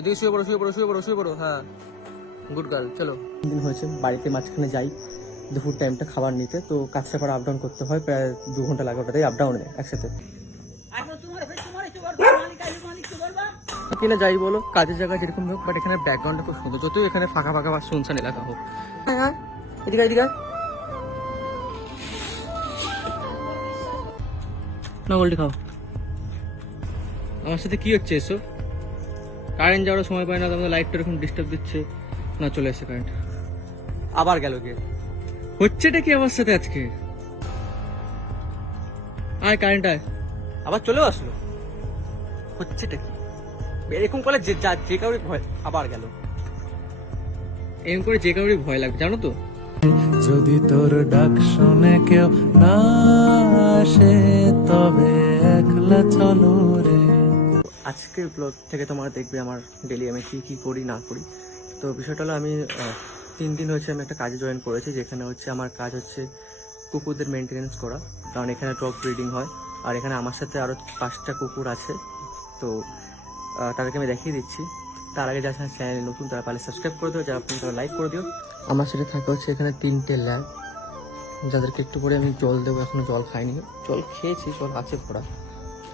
এদিকে শুয়ে পড়ো শুয়ে পড়ো শুয়ে পড়ো শুয়ে পড়ো। হ্যাঁ গুড গার্ল চলো। 3 দিন হয়েছে বাড়িতে মাঝখানে যাই দুপুর টাইমটা খাবার নিতে, তো কাজটা করে আপ ডাউন করতে হয়, প্রায় 2 ঘন্টা লাগে ওটাতেই আপ ডাউনে একসাথে। কিনা যাই বলো কাজের জায়গায় যেরকম হোক, বাট এখানে ব্যাকগ্রাউন্ডটা খুব সুন্দর, যদিও এখানে ফাঁকা ফাঁকা বা শুনশান এলাকা হোক। হ্যাঁ হ্যাঁ এদিকে এদিকে না গোল্ডি খাও। আমার সাথে কি হচ্ছে এসব? কারেন্ট যাওয়ার সময় পায় না, তোমাদের লাইটটা এরকম ডিস্টার্ব দিচ্ছে না, চলে এসে কারেন্ট আবার গেল কে, হচ্ছেটা কি আমার সাথে আজকে? আয় কারেন্ট আয়, আবার চলেও আসলো, হচ্ছেটা কি? এরকম করে যে কাউরি ভয় আবার গেল, এরকম করে যে কাউরি ভয় লাগবে জানো তো। যদি তোর ডাক শুনে কেউ না আসে তবে একলা চলো রে। আজকের ব্লগ থেকে তোমরা দেখবে আমার ডেলি আমি কি কি করি না করি। তো বিষয়টা হলো আমি 3 দিন হয়েছে আমি একটা কাজে জয়েন করেছি, যেখানে হচ্ছে আমার কাজ হচ্ছে কুকুরদের মেনটেনেন্স করা, কারণ এখানে ডগ ব্রিডিং হয়। আর এখানে আমার সাথে আরও 5টা কুকুর আছে, তো তাদেরকে আমি দেখিয়ে দিচ্ছি। তার আগে যারা চ্যানেলে নতুন তারা পারলে সাবস্ক্রাইব করে দিও, যারা আপনি তারা লাইক করে দিও। আমার সাথে থাকে হচ্ছে এখানে 3টে ল্যাব, যাদেরকে একটু করে আমি জল দেবো, এখনো জল খাইনি, জল খেয়েছি, জল আছে ভরা।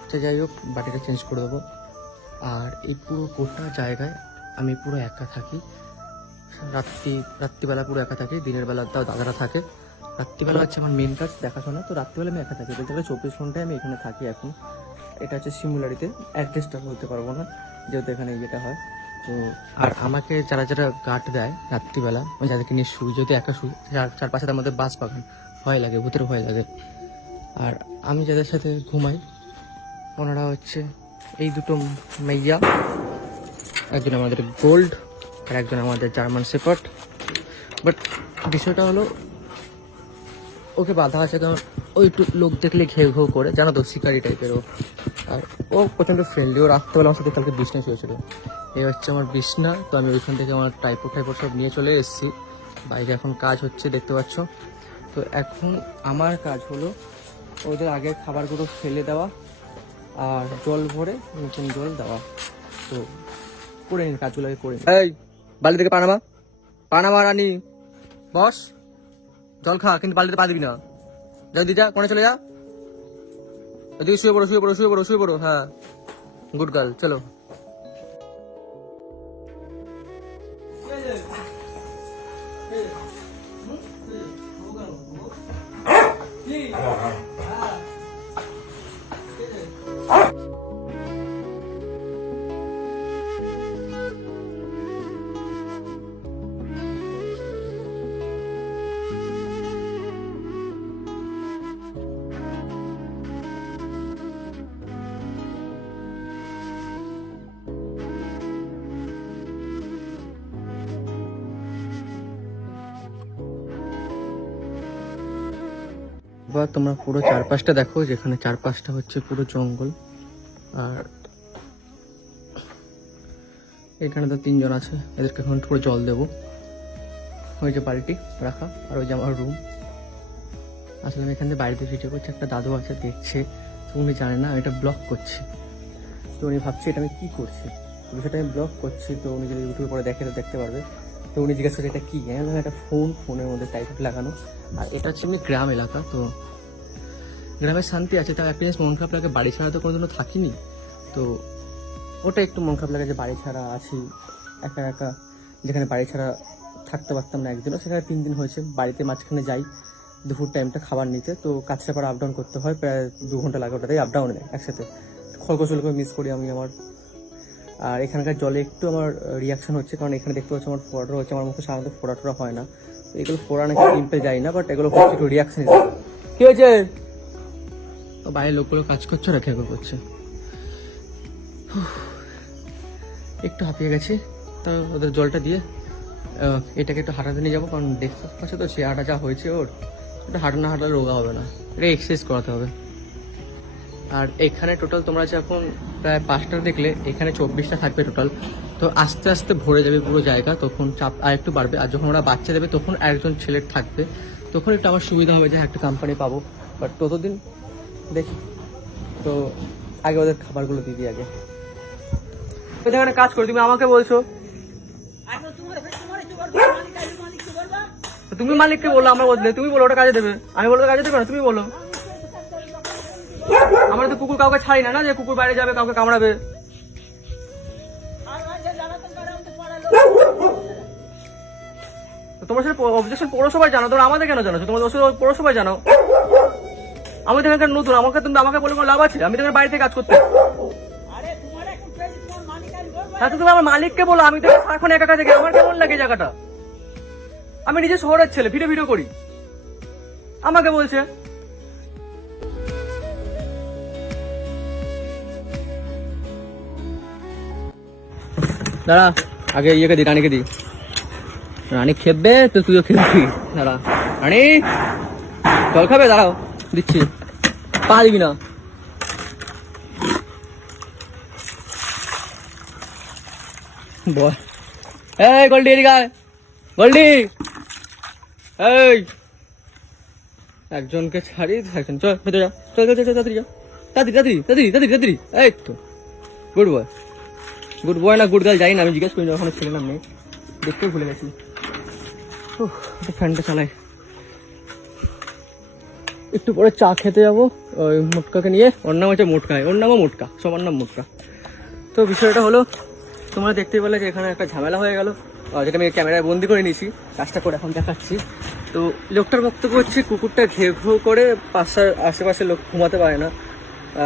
তো যাই হোক বাটিটা চেঞ্জ করে দেবো। আর এই পুরো গোটা জায়গায় আমি পুরো একা থাকি, রাত্রিবেলা পুরো একা থাকি, দিনের বেলা তাও দাদারা থাকে। রাত্রিবেলা হচ্ছে আমার মেন কাজ দেখাশোনা, তো রাত্রিবেলা আমি একা থাকি, বলতে গেলে 24 ঘন্টায় আমি এখানে থাকি এখন। এটা হচ্ছে সিমুলারিতে, অ্যাড্রেসটা বলতে পারবো না যেহেতু এখানে ইয়েটা হয়। তো আর আমাকে যারা যারা গার্ড দেয় রাত্রিবেলা, আমি যাদেরকে নিয়ে শুই, যদি একা শুই, চারপাশে তার মধ্যে বাস বাগান, ভয় লাগে, ভূতের ভয় লাগে। আর আমি যাদের সাথে ঘুমাই ওনারা হচ্ছে এই দুটো মেইয়া, একজন আমাদের গোল্ড আর একজন আমাদের জার্মান শেপার্ড। বাট বিষয়টা হলো ওকে বাধা আছে, কারণ ওই একটু লোক দেখলে ঘেউ ঘেউ করে, জানো তো শিকারি টাইপের ও। আর ও প্রচণ্ড ফ্রেন্ডলি, ও রাত্রেবেলা আমার সাথে কালকে বিছনা শুয়েছিল। এই হচ্ছে আমার বিছনা, তো আমি ওইখান থেকে আমার টাইপো সব নিয়ে চলে এসেছি। বাইরে এখন কাজ হচ্ছে দেখতে পাচ্ছ। তো এখন আমার কাজ হলো ওদের আগের খাবারগুলো ফেলে দেওয়া আর জল ভরে নতুন জল দেওয়া। তো করে নিন কাজগুলো করে নিন। এই বালি থেকে পানামা রানি বস, জল খা, কিন্তু বালিতে পা দিবি না। যা দিদা কোনে চলে যা, এদিকে শুয়ে পড়ো শুয়ে পড়ো শুয়ে পড়ো শুয়ে পড়ো। হ্যাঁ গুড গার্ল চলো। এবার তোমরা পুরো চারপাশটা দেখো, যেখানে চারপাশটা হচ্ছে পুরো জঙ্গল। আর এখানে তো 3 জন আছে, এদেরকে এখন পুরো জল দেবো। ওই যে বালতি রাখা, আর ওই যে আমার রুম। আসলে আমি এখান থেকে বাইরে ভিডিও করছি, একটা দাদু আছে দেখছে, তো উনি জানে না এটা ব্লগ করছি, তো উনি ভাবছে এটা আমি কী করছি, তো সেটা আমি ব্লগ করছি। তো উনি যদি ইউটিউবে পরে দেখে তো দেখতে পারবে। তো উনি জিজ্ঞাসা করছে এটা কী, একটা ফোনের মধ্যে টাইপ লাগানো। আর এটা হচ্ছে এমনি গ্রাম এলাকা, তো গ্রামের শান্তি আছে। তার একটা জিনিস মন খারাপ লাগে, বাড়ি ছাড়া তো কোনোদিনও থাকিনি, তো ওটা একটু মন খারাপ লাগে যে বাড়ি ছাড়া আছি একা একা, যেখানে বাড়ি ছাড়া থাকতে পারতাম না একদিনও, সেখানে 3 দিন হয়েছে বাড়িতে মাঝখানে যাই দুপুর টাইমটা খাবার নিতে, তো কাজটা করে আপ ডাউন করতে হয়, প্রায় 2 ঘন্টা লাগে ওটাতেই আপ ডাউনে একসাথে। খরগোশগুলোকে মিস করি আমি আমার। আর এখানকার জলে একটু আমার রিয়াকশন হচ্ছে, কারণ এখানে দেখতে পাচ্ছি আমার ফোড়া হচ্ছে, আমার মুখে সাধারণত ফোড়া হয় না, তো এগুলো ফোড়া নাকি পিম্পল যায় না, বাট এগুলো হচ্ছে একটু রিয়াকশন। কি হয়েছে? বাইরের লোকগুলো কাজ করছে, ওরা খেয়ে করছে। একটু হাঁপিয়ে গেছি, তো ওদের জলটা দিয়ে এটাকে একটু হাঁটাতে নিয়ে যাবো, কারণ দেখতে পাচ্ছ তো সে হাঁটা যা হয়েছে ওর, এটা হাঁটা না হাঁটালে রোগা হবে না, এটা এক্সারসাইজ করাতে হবে। আর এখানে টোটাল তোমরা যখন প্রায় 5টা দেখলে, এখানে 24টা থাকবে টোটাল। তো আস্তে আস্তে ভরে যাবে পুরো জায়গা, তখন চাপ আর একটু বাড়বে। আর যখন ওরা বাচ্চা দেবে তখন একজন ছেলের থাকবে, তখন একটু আমার সুবিধা হবে যে একটা কোম্পানি পাবো। বাট ততদিন দেখি, তো আগে ওদের খাবারগুলো দিয়ে দিই আগে। এখানে কাজ করি, তুমি আমাকে বলছো। তুমি মালিককে বলো আমার বদলে, তুমি বলো ওটা কাজে দেবে, আমি বলবো কাজে দেবে না, তুমি বলো। আমরা তো কুকুর কাউকে ছাড়ি না, না যে কুকুর বাইরে যাবে কাউকে কামড়াবে। তোমার সাথে অবজেকশন পৌরসভায় জানো, তোমরা আমাদের কেন জানাচ্ছো? তোমার পৌরসভায় জানাও। আমি তো এখানকার নতুন, আমাকে বলে কোনো লাভ আছে? আমি তো এখানে বাড়িতে কাজ করতে। হ্যাঁ, তো তুমি আমার মালিককে বলো, আমি তো এখন একা থেকে, আমার কেমন লাগে জায়গাটা? আমি নিজে শহরের ছেলে, ভিডিও করি, আমাকে বলছে। দাঁড়া, আগে ইয়েকে দি, রানীকে দি। রানী খেপবে তো তুইও খেলবি। দাঁড়া রানী, জল খাবে? দাঁড়াও দিচ্ছি, পা দিবি না। বল, এই গোল্ডি এদিকে আয়, গোল্ডি। এই একজনকে ছাড়ি, একজন চল ভেতরে যা, চল চল চল তাড়াতাড়ি যা, তাড়াতাড়ি। এই তো গুড বয়, গুড বয় না গুড গার্ল জানি না, আমি জিজ্ঞেস করিনি, ওখানে ছেলে নাম নেই, দেখতেও ভুলে গেছি। ফ্যানটা চালাই, একটু পরে চা খেতে যাবো ওই মোটকাকে নিয়ে। ওর নাম হচ্ছে মোটকা, ওর নামও মোটকা, সবার নাম মোটকা। তো বিষয়টা হলো, তোমরা দেখতেই পেলে যে এখানে একটা ঝামেলা হয়ে গেল, যেটা আমি ক্যামেরায় বন্দি করে নিয়েছি, কাজটা করে এখন দেখাচ্ছি। তো লোকটার বক্তব্য হচ্ছে কুকুরটা ঘেউ ঘেউ করে, আশেপাশে লোক ঘুমাতে পারে না,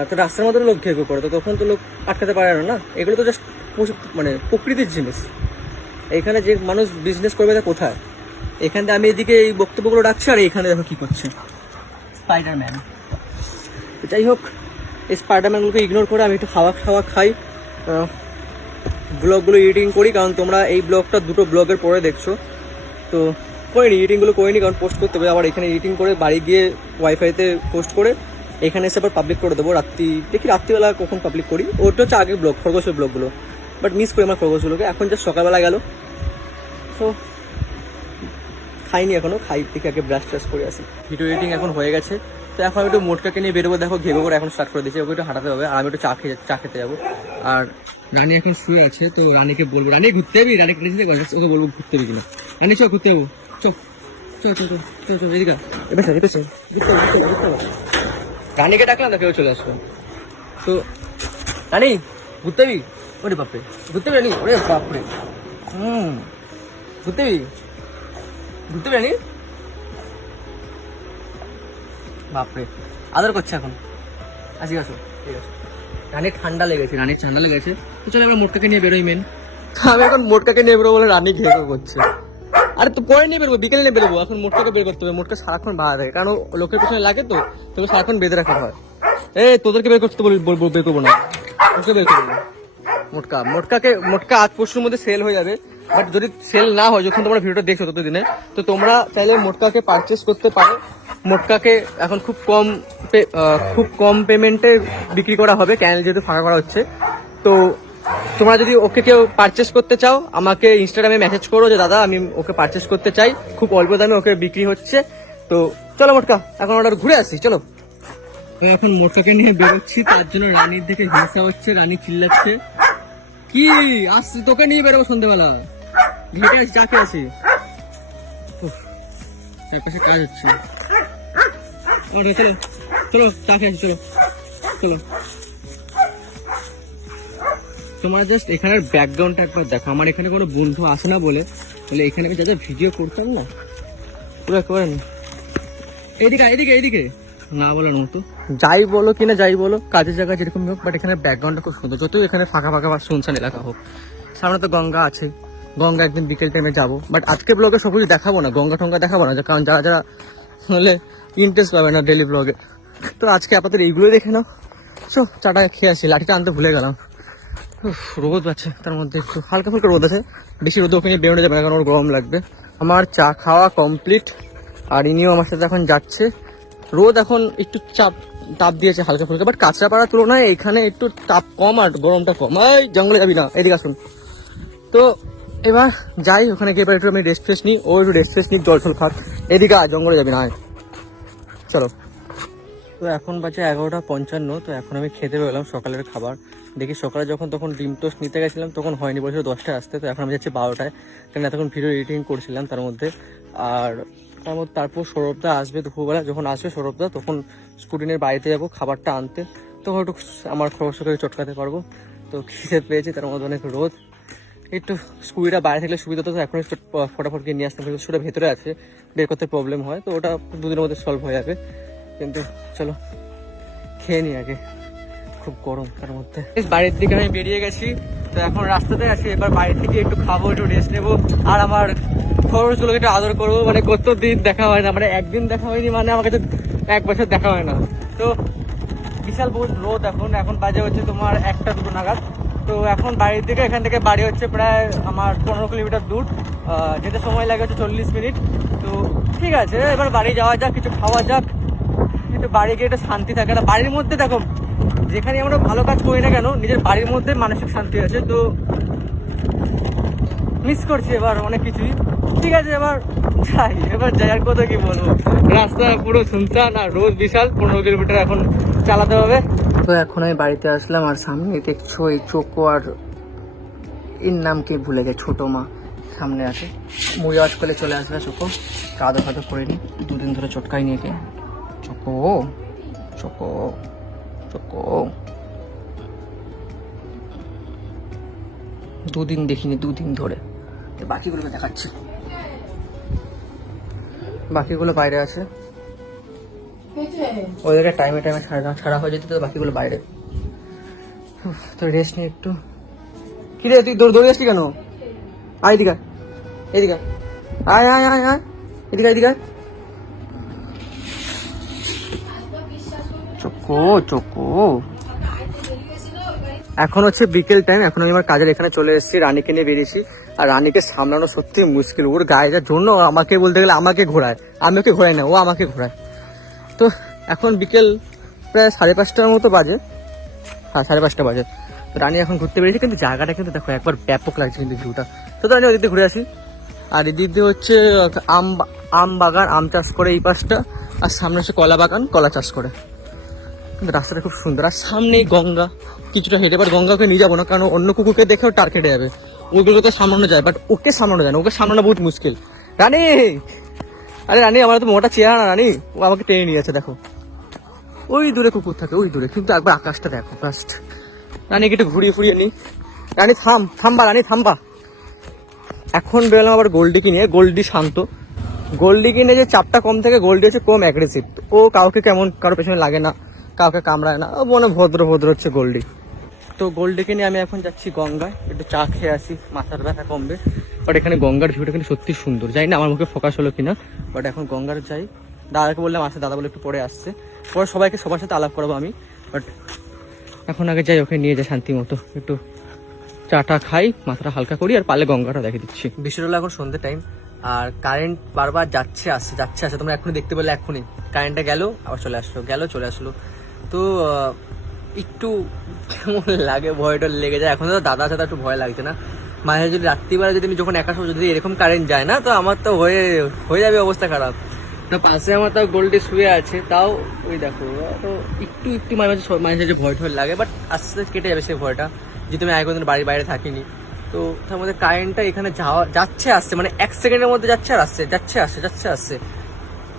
তো রাস্তার মধ্যে লোক ঘেউ ঘেউ করে, তো তখন তো লোক আটকাতে পারে না। এগুলো তো জাস্ট মানে প্রকৃতির জিনিস। এখানে যে মানুষ বিজনেস করবে তা কোথায়? এখান থেকে আমি এদিকে এই বক্তব্যগুলো রাখছি, আর এখানে দেখো কি করছে স্পাইডারম্যান। যাই হোক, এই স্পাইডারম্যানগুলোকে ইগনোর করে আমি একটু খাওয়া খাই, ব্লগগুলো এডিটিং করি, কারণ তোমরা এই ব্লগটা দুটো ব্লগের পরে দেখছো। তো করিনি, এডিটিংগুলো করিনি, কারণ পোস্ট করতে হবে। আবার এখানে এডিটিং করে বাড়ি গিয়ে ওয়াইফাইতে পোস্ট করে এখানে এসে আবার পাবলিক করে দেবো। রাত্রিবেলা কখন পাবলিক করি, ওটা হচ্ছে আগে ব্লগ, খরগোশের ব্লগগুলো, বাট মিস করি আমার খরগোশগুলোকে। এখন যা সকালবেলা গেল, তো খাইনি এখনো, খাই থেকে আগে ব্রাশ ট্রাশ করে আসি। ভিডিও এডিটিং এখন হয়ে গেছে, তো এখন আমি একটু মোটকাকে নিয়ে বেরোবো। দেখো ঘেগো করে এখন স্টার্ট করে দিয়েছি, ওকে একটু হাঁটাতে হবে, আর আমি একটু চা খেতে যাবো। আর রানী এখন শুয়ে আছে, তো রানীকে বলবো, রানী ঘুরতে যাবি? রানী ওকে বলবো ঘুরতে যাবি কিনা। রানী চ ঘুরতে যাবো, এদিকে রানীকে ডাকলাম না, কেউ চলে আসবে। তো রানী ঘুরতে যাবি? ওরে বাপরে, ঘুরতে যাবি রানী? ওরে বাপরে, ঘুরতে যাবি? ঘুরতে যাবি রানী? বাপরে, আদর করছে এখন। আসি আসো, ঠিক আছে। রানীর ঠান্ডা লেগেছে, তো চলো এবার মোটকাকে নিয়ে বেরোই। আমি এখন মোটকাকে নিয়ে বেরোবো বলে রানী ঘেউ করছে। আরে তো পরে নিয়ে বেরোবো, বিকেলে নিয়ে বেরোবো, এখন মোটকাকে বের করতে হবে। মোটকা সারাক্ষণ বাঁধা থাকে, কারণ লোকের পেছনে লাগে, তো তোকে সারাক্ষণ বেঁধে রাখা হয়। তোদেরকে বের করতে বলবো, বের করবো না, ওকে বের করবো। মোটকা আজ পরশুর মধ্যে সেল হয়ে যাবে, বাট যদি সেল না হয়, যখন তোমরা ভিডিওটা দেখছো ততদিনে, তো তোমরা চাইলে মোটকাকে পারচেস করতে পারো। মোটকাকে এখন খুব কম পেমেন্টে বিক্রি করা হবে, ক্যানেল যেহেতু ফাঁকা করা হচ্ছে। তো তোমরা যদি ওকে কেউ পারচেস করতে চাও, আমাকে ইনস্টাগ্রামে মেসেজ করো যে দাদা আমি ওকে পারচেস করতে চাই, খুব অল্প দামে ওকে বিক্রি হচ্ছে। তো চলো মোটকা, এখন ওটা ঘুরে আসি, চলো। এখন মোটকাকে নিয়ে বেরোচ্ছি, তার জন্য রানীর দিকে হিংসা হচ্ছে, রানী চিল্লাচ্ছে, কি আসছি তোকে নিয়ে বেরোবো সন্ধ্যেবেলা, ঘেটে আসি, চা খেয়ে আসি, চারপাশে কাজ হচ্ছে। চলো চলো, চা খেয়ে আসি, চলো। তোমরা জাস্ট এখানের ব্যাকগ্রাউন্ডটা একবার দেখো। আমার এখানে কোনো বন্ধু আসে না বলে এখানে আমি যা ভিডিও করতাম না, পুরো একেবারে এইদিকে না বলার মতো। যাই বলো কাজের জায়গা যেরকম হোক, বাট এখানে ব্যাকগ্রাউন্ডটা খুব সুন্দর। যতই এখানে ফাঁকা বা শুনশান এলাকা হোক, সামনে তো গঙ্গা আছে, গঙ্গা একদিন বিকেল টাইমে যাবো। বাট আজকে ব্লগে সব কিছু দেখাবো না, গঙ্গা টঙ্গা দেখাবো না, কারণ যারা হলে ইন্টারেস্ট পাবে না ডেলি ব্লগে। তো আজকে আপাতত এইগুলোই দেখে নাও। চাটা খেয়ে আসি, লাঠিটা আনতে ভুলে গেলাম। রোদ আছে, তার মধ্যে একটু হালকা ফুলকা রোদ আছে, বেশি রোদ ওখানে বেরোনো যাবে না, কারণ ওর গরম লাগবে। আমার চা খাওয়া কমপ্লিট, আর ইনিও আমার সাথে এখন যাচ্ছে। রোদ এখন একটু তাপ দিয়েছে হালকা ফুলকা, বাট কাঁচরাপাড়ার তুলনায় এখানে একটু তাপ কম আর গরমটা কম। এই জঙ্গলে যাবি না, এদিকে আসুন। তো এবার যাই, ওখানে গিয়ে একটু আমি রেস্ট ফ্রেশ নিই, ও একটু রেস্ট ফ্রেশ নিই, জল খাক। এদিকে জঙ্গলে যাবি না, চলো। তো এখন বাজে 11:55, তো এখন আমি খেতে বেরোলাম সকালের খাবার। দেখি সকালে যখন তখন ডিম টোস্ট নিতে গেছিলাম তখন হয়নি, বলছিল 10টায় আসতে, তো এখন আমি যাচ্ছি 12টায়, কারণ এতক্ষণ ভিডিও এডিটিং করছিলাম তার মধ্যে। আর তারপর সৌরভদা আসবে দুপুরবেলা, যখন আসবে সৌরভদা তখন স্কুটি নিয়ে বাড়িতে যাবো খাবারটা আনতে, তখন একটু আমার খরচ করে চটকাতে পারবো। তো খিদে পেয়েছি, তার মধ্যে অনেক রোদ, একটু স্কুটিটা বাইরে থাকলে সুবিধা হতো, এখন একটু ফটাফট গিয়ে নিয়ে আসতে পারি, স্কুটিটা ভেতরে আছে, বের করতে প্রবলেম হয়, তো ওটা 2 দিনের মধ্যে সলভ হয়ে যাবে। কিন্তু চলো খেয়ে নিই আগে, খুব গরম তার মধ্যে। বাড়ির দিকে আমি বেরিয়ে গেছি, তো এখন রাস্তাতে আছি, এবার বাড়ি থেকে একটু খাবো, একটু রেস্ট নেবো, আর আমার খরচগুলোকে একটু আদর করবো। মানে কতদিন দেখা হয় না, মানে একদিন দেখা হয়নি মানে আমার কাছে 1 বছর দেখা হয় না। তো বিশাল বহুত রোদ, এখন বাজে হচ্ছে তোমার 1টা-2 নাগাদ। তো এখন বাড়ির দিকে, এখান থেকে বাড়ি হচ্ছে প্রায় আমার 15 কিলোমিটার দূর, যেতে সময় লাগে হচ্ছে 40 মিনিট। তো ঠিক আছে, এবার বাড়ি যাওয়া যাক, কিছু খাওয়া যাক, একটু বাড়ি গিয়ে একটু শান্তি থাকে না। বাড়ির মধ্যে দেখো, যেখানে আমরা ভালো কাজ করি না কেন, নিজের বাড়ির মধ্যে মানসিক শান্তি আছে, তো মিস করছি এবার অনেক কিছুই। ঠিক আছে, এবার যাই আর কত কি বলবো, রাস্তা পুরো শুনছান আর রোদ বিশাল, 15 কিলোমিটার এখন চালাতে হবে। তো এখন আমি বাড়িতে আসলাম, আর সামনে দেখছো এই চোকো, আর এর নাম কি ভুলে যায়, ছোট মা সামনে আছে, মুড়ি আওয়াজ করলে চলে আসবে চোকো, কাদো ফাদো করে নি, 2 দিন ধরে চটকাই নিয়ে কে। চোকো চোকো চোকো, 2 দিন দেখিনি, 2 দিন ধরে। বাকিগুলোকে দেখাচ্ছি, বাকিগুলো বাইরে আছে, ওদেরকে টাইমে ছাড়া হয়ে যেত, তো বাকিগুলো বাইরে। তো রেস্ট নিয়ে একটু। কি রে তুই দৌড়ে আসলি কেন? আয় এদিকে, এদিকে আয় আয় আয় আয়, এদিকে এদিকে। চোকো চোকো, এখন হচ্ছে বিকেল টাইম, এখন আমি আমার কাজের এখানে চলে এসেছি, রানীকে নিয়ে বেরিয়েছি। আর রানীকে সামলানো সত্যি মুশকিল, ওর গায়ের জন্য আমাকে বলতে গেলে আমাকে ঘোরায়, আমি ওকে ঘোরাই না, ও আমাকে ঘোরায়। তো এখন বিকেল প্রায় 5:30টার মতো বাজে, হ্যাঁ 5:30 বাজে। তো রানী এখন ঘুরতে বেরিয়েছে, কিন্তু জায়গাটা কিন্তু দেখো একবার ব্যাপক লাগছে কিন্তু ভিউটা। তো রানী ওদিক দিয়ে ঘুরে আসি। আর এদিক দিয়ে হচ্ছে আম বাগান, আম চাষ করে এই পাশটা, আর সামনে হচ্ছে কলা বাগান, কলা চাষ করে। কিন্তু রাস্তাটা খুব সুন্দর, আর সামনেই গঙ্গা, কিছুটা হেঁটে। এবার গঙ্গাকে নিয়ে যাবো না, কারণ অন্য কুকুরকে দেখেও টার কেটে যাবে, ওইগুলোকে সামলানো যায়, বাট ওকে সামলানো যায় না, ওকে সামলানো বহুত মুশকিল। রানী, আরে রানী, আমার তো মোটা চেহারা না রানী, ও আমাকে টেনে নিয়ে যাচ্ছে, দেখো ওই দূরে কুকুর থাকে, ওই দূরে, কিন্তু একবার আকাশটা দেখো ফার্স্ট। রানীকে একটু ঘুরিয়ে ফুরিয়ে নি। রানী থামবা রানী থামবা। এখন বেরোলাম আবার গোল্ডি কিনে, গোল্ডি শান্ত, গোল্ডি কিনে যে চাপটা কম থাকে, গোল্ডি হচ্ছে কম অ্যাগ্রেসিভ, ও কাউকে কেমন কারো পেছনে লাগে না, কাউকে কামড়ায় না, ও মনে ভদ্র হচ্ছে গোল্ডি। তো গোল্ডিকে নিয়ে আমি এখন যাচ্ছি গঙ্গায়, একটু চা খেয়ে আসি, মাথার ব্যথা কমবে। বাট এখানে গঙ্গার ভিউটা কিন্তু সত্যি সুন্দর, জানি না আমার মুখে ফোকাস হলো কিনা, বাট এখন গঙ্গার যাই। দাদাকে বললাম আসতে, দাদা বলে একটু পরে আসছে, পরে সবার সাথে আলাপ করবো আমি, বাট এখন আগে যাই, ওকে নিয়ে যাই শান্তি মতো, একটু চাটা খাই, মাথাটা হালকা করি, আর পারলে গঙ্গাটা দেখে দিচ্ছি। বিষয়টা হলো এখন সন্ধ্যে টাইম, আর কারেন্ট বারবার যাচ্ছে আসছে, তোমরা এখনই দেখতে পেলে, এখনই কারেন্টটা গেল আবার চলে আসলো। তো একটু কেমন লাগে, ভয়টা লেগে যায়। এখন তো দাদা আছে, একটু ভয় লাগছে না। মাঝে যদি রাত্রিবেলা যদি আমি যখন একা সময় যদি এরকম কারেন্ট যায় না, তো আমার তো হয়ে যাবে অবস্থা খারাপ। তো পাশে আমার তাও গোল্ডে শুয়ে আছে, তাও ওই দেখো, তো একটু মাঝে যে ভয় লাগে, বাট আস্তে আস্তে কেটে যাবে সেই ভয়টা, যেহেতু আমি আগে কোনদিন বাড়ির বাইরে থাকিনি। তো তার মধ্যে কারেন্টটা এখানে যাচ্ছে আসছে, মানে 1 সেকেন্ডের মধ্যে যাচ্ছে আর আসছে, যাচ্ছে আসছে।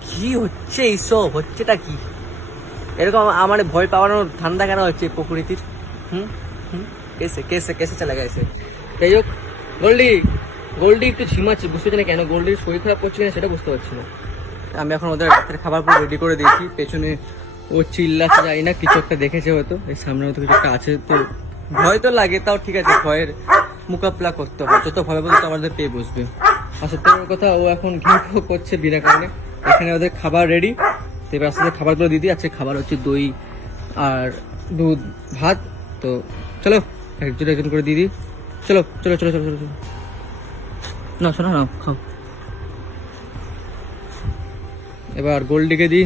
কি হচ্ছে এইসব, হচ্ছেটা কি এরকম? আমার ভয় পাওয়ানো ঠান্ডা কেন হচ্ছে প্রকৃতির? কেসে চলে গেছে। যাই হোক, গোল্ডি একটু ঝিমাচ্ছে, বুঝতে পারছি না কেন গোল্ডির শরীর খারাপ করছে না, সেটা বুঝতে পারছি না। আমি এখন ওদের রাতের খাবার পুরো রেডি করে দিয়েছি, পেছনে ও চিল্লাতে যাই না, কিছু একটা দেখেছে হয়তো, এই সামনে হয়তো কিছু একটা আছে, তো ভয় তো লাগে, তাও ঠিক আছে, ভয়ের মোকাবিলা করতে হবে, যত ভয় বলতে তো আমাদের পেয়ে বসবে। আর সত্যি কথা, ও এখন ঘিউ করছে বিনা কারণে। এখানে ওদের খাবার রেডি, এবার আস্তে আস্তে খাবারগুলো দিয়ে দিই। আজকে খাবার হচ্ছে দই আর দুধ ভাত। তো চলো একজন করে দিয়ে দিই, চলো না শোনো না, খাও। এবার গোল্ডিকে দিই।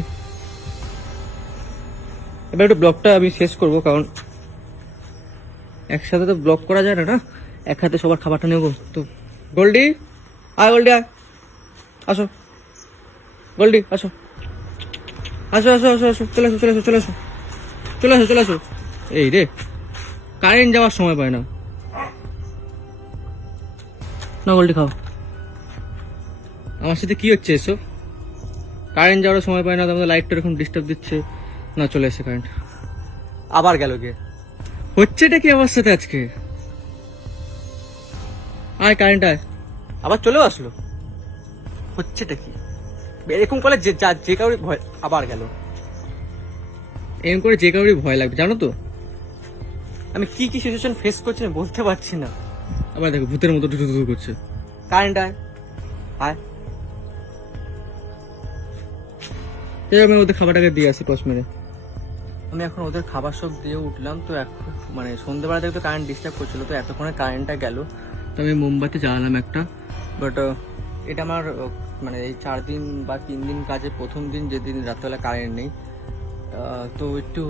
এবার একটু ব্লগটা আমি শেষ করবো, কারণ একসাথে তো ব্লগ করা যায় না, এক হাতে সবার খাবারটা নেবো। তো গোল্ডি আয়, আসো, গোল্ডি আসো, চলে আসো। এই রে, কারেন্ট যাওয়ার সময় পায় না। না গোল্ডি খাও। আমার সাথে কি হচ্ছে এসব? কারেন্ট যাওয়ার সময় পায় না, আমাদের লাইটটা এরকম ডিস্টার্ব দিচ্ছে। না চলে এসে কারেন্ট আবার গেল গিয়ে। হচ্ছেটা কি আমার সাথে আজকে? আয় কারেন্ট আয়, আবার চলেও আসলো। হচ্ছেটা কি? এরকম করলে যে কাউরি ভয় আবার গেল। এরকম করে যে কাউরি ভয় লাগবে জানো তো। আমি কি কি সিচুয়েশন ফেস করছি আমি বলতে পারছি না। আবার দেখো ভূতের মতো টুটু করছে। কারেন্ট আয় আয়। আমি ওদের খাবারটাকে দিয়ে আসি 5 মিনিট। আমি এখন ওদের খাবার সব দিয়ে উঠলাম, তো এখন মানে সন্ধ্যেবেলা থেকে তো কারেন্ট ডিস্টার্ব করছিল, তো এতক্ষণে কারেন্টটা গেল। তো আমি মোমবাতি জ্বালালাম একটা, বাট এটা আমার মানে এই 4 দিন বা 3 দিন কাজে প্রথম দিন যেদিন রাত্রেবেলা কারেন্ট নেই, তো একটু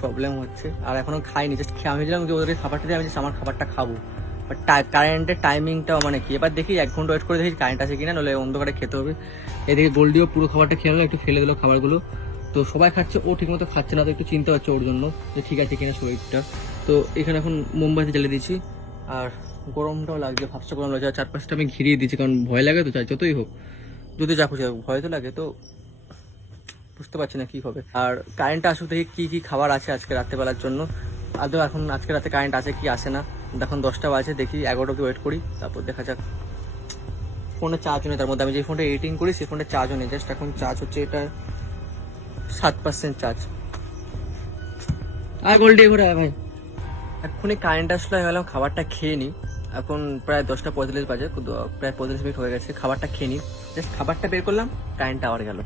প্রবলেম হচ্ছে। আর এখনো খাইনি, জাস্ট খেয়ে আমি দিলাম যে ওদের খাবারটা দিয়ে আমি জাস্ট আমার খাবারটা খাবো। বাট কারেন্টের টাইমিংটাও মানে কি, এবার দেখি 1 ঘন্টা ওয়েট করে দেখি কারেন্ট আছে কিনা, নাহলে অন্ধকারে খেতে হবে। এদিকে গোল্ডিও পুরো খাবারটা খেয়ে নিলো, একটু ফেলে দিল খাবারগুলো। তো সবাই খাচ্ছে, ও ঠিকমতো খাচ্ছে না, তো একটু চিন্তা হচ্ছে ওর জন্য যে ঠিক আছে কিনা শরীরটা। তো এখানে এখন মোমবাতি জ্বালিয়ে দিয়েছি, আর গরমটাও লাগছে, ভাবছে গরম লাগছে। আর চারপাশটা আমি ঘিরিয়ে দিচ্ছি, কারণ ভয় লাগে তো, যতই হোক যদি যা খুশি ভয় তো লাগে। তো বুঝতে পারছি না কি হবে। আর কারেন্টটা আসুক দেখি কি কি খাবার আছে আজকে রাত্রেবেলার জন্য। আদৌ এখন আজকে রাতে কারেন্ট আছে কি আসে না। এখন 10টা বাজে, দেখি 11টা অব্দি ওয়েট করি, তারপর দেখা যাক। ফোনে চার্জও নেই, তার মধ্যে আমি যে ফোনটা এডিটিং করি সেই ফোনটা চার্জও নেই, জাস্ট এখন চার্জ হচ্ছে এটা 7% চার্জ। আর গোল্ডি ঘুরে ভাই এক্ষুনি কারেন্ট আসলে গেলাম, খাবারটা খেয়ে নিই। এখন প্রায় 10টা 45 বাজে, প্রায় 45 মিনিট হয়ে গেছে। খাবারটা খেয়ে নিই, জাস্ট খাবারটা বের করলাম, কারেন্টটা আবার গেল।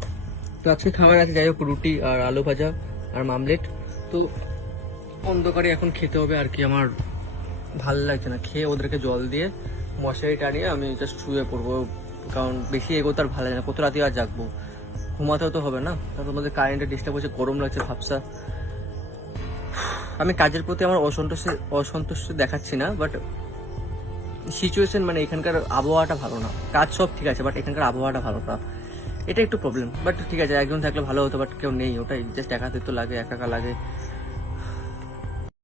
তো আজকে খাবার আছে যাই হোক রুটি আর আলু ভাজা আর মামলেট। তো অন্ধকারে এখন খেতে হবে আর কি। আমার ভালো লাগছে না খেয়ে, ওদেরকে জল দিয়ে মশারি টানিয়ে আমি জাস্ট শুয়ে পড়বো, কারণ বেশি এগোতে আর ভালো লাগে না। কত রাতে আর জাগবো, ঘুমাতেও তো হবে না। তারপর মধ্যে কারেন্টের ডিস্টার্ব হচ্ছে, গরম লাগছে ভাবসা। আমি কাজের প্রতি আমার অসন্তুষ্ট দেখাচ্ছি না, বাট সিচুয়েশন মানে এখানকার আবহাওয়াটা ভালো না। কাজ সব ঠিক আছে, বাট এখানকার আবহাওয়াটা ভালো না, এটা একটু প্রবলেম। বাট ঠিক আছে, একজন থাকলে ভালো হতো, বাট কেউ নেই, ওটাই জাস্ট একাকিত্ব লাগে, একা লাগে।